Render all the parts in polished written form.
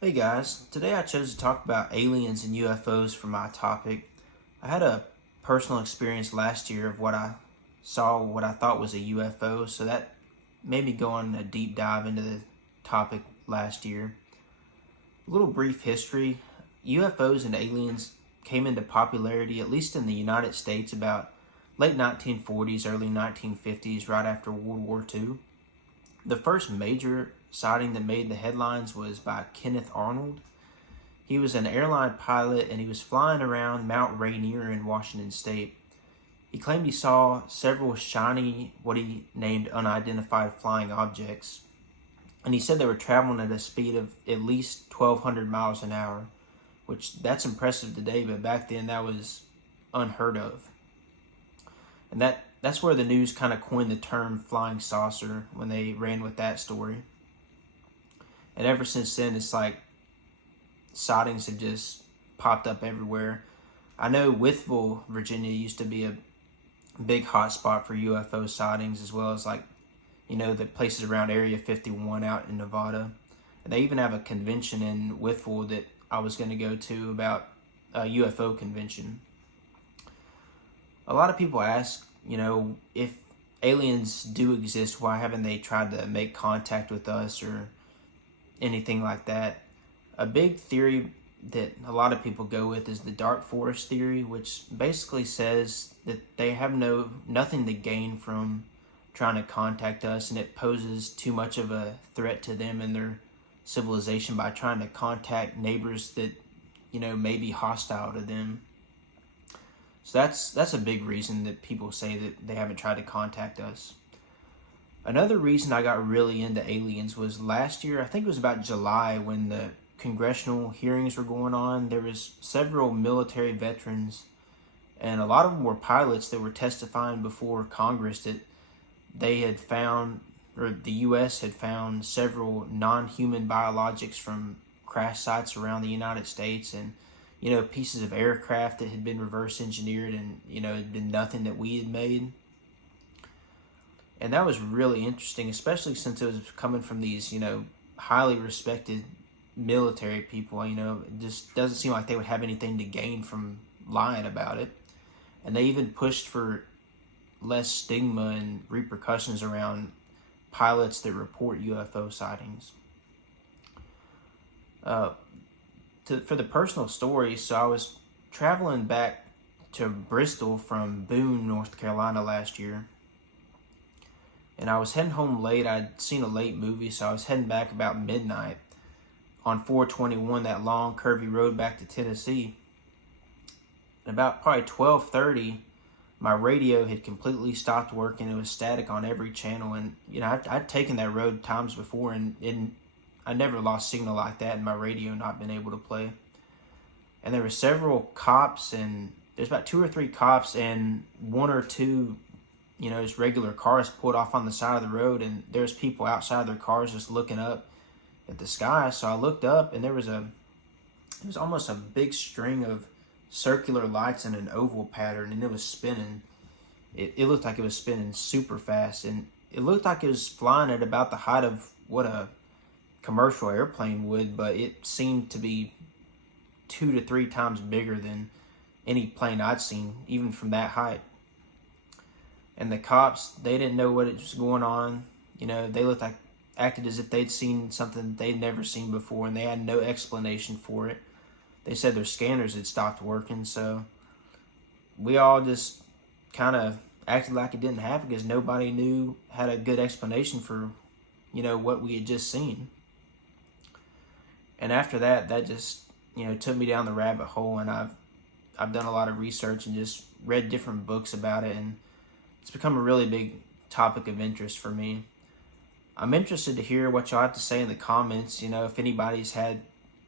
Hey guys, today I chose to talk about aliens and UFOs for my topic. I had a personal experience last year of what I saw, what I thought was a UFO, so that made me go on a deep dive into the topic last year. A little brief history. UFOs and aliens came into popularity, at least in the United States, about late 1940s, early 1950s, right after World War II. The first major sighting that made the headlines was by Kenneth Arnold. He was an airline pilot and he was flying around Mount Rainier in Washington State. He claimed he saw several shiny, what he named unidentified flying objects. And he said they were traveling at a speed of at least 1,200 miles an hour, which that's impressive today, but back then that was unheard of. And that's where the news kind of coined the term flying saucer when they ran with that story. And ever since then, it's like sightings have just popped up everywhere. I know Wytheville, Virginia used to be a big hotspot for UFO sightings, as well as the places around Area 51 out in Nevada. And they even have a convention in Wytheville that I was going to go to about a UFO convention. A lot of people ask, if aliens do exist, why haven't they tried to make contact with us or anything like that? A big theory that a lot of people go with is the dark forest theory, which basically says that they have nothing to gain from trying to contact us, and it poses too much of a threat to them and their civilization by trying to contact neighbors that may be hostile to them. So that's a big reason that people say that they haven't tried to contact us. Another reason I got really into aliens was last year. I think it was about July when the congressional hearings were going on. There was several military veterans, and a lot of them were pilots that were testifying before Congress that they had found, or the U.S. had found, several non-human biologics from crash sites around the United States, and pieces of aircraft that had been reverse engineered and had been nothing that we had made. And that was really interesting, especially since it was coming from these, highly respected military people. It just doesn't seem like they would have anything to gain from lying about it. And they even pushed for less stigma and repercussions around pilots that report UFO sightings. For the personal story, so I was traveling back to Bristol from Boone, North Carolina last year. And I was heading home late. I'd seen a late movie, so I was heading back about midnight on 421, that long, curvy road back to Tennessee. And about probably 12:30, my radio had completely stopped working. It was static on every channel. And, I'd taken that road times before, and I never lost signal like that, and my radio not been able to play. And there were several cops, and there's about 2 or 3 cops, and 1 or 2, just regular cars pulled off on the side of the road, and there's people outside their cars just looking up at the sky. So I looked up, and it was almost a big string of circular lights in an oval pattern, and it was spinning. It looked like it was spinning super fast, and it looked like it was flying at about the height of what a commercial airplane would, but it seemed to be 2 to 3 times bigger than any plane I'd seen, even from that height. And the cops, they didn't know what was going on. They acted as if they'd seen something they'd never seen before, and they had no explanation for it. They said their scanners had stopped working, so we all just kind of acted like it didn't happen because nobody had a good explanation for, what we had just seen. And after that just, took me down the rabbit hole, and I've done a lot of research and just read different books about it, and it's become a really big topic of interest for me. I'm interested to hear what y'all have to say in the comments, if anybody's had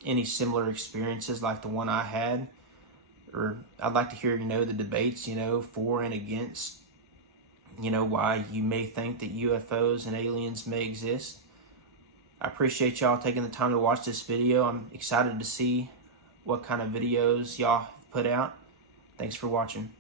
any similar experiences like the one I had, or I'd like to hear, the debates, for and against, why you may think that UFOs and aliens may exist. I appreciate y'all taking the time to watch this video. I'm excited to see what kind of videos y'all put out. Thanks for watching.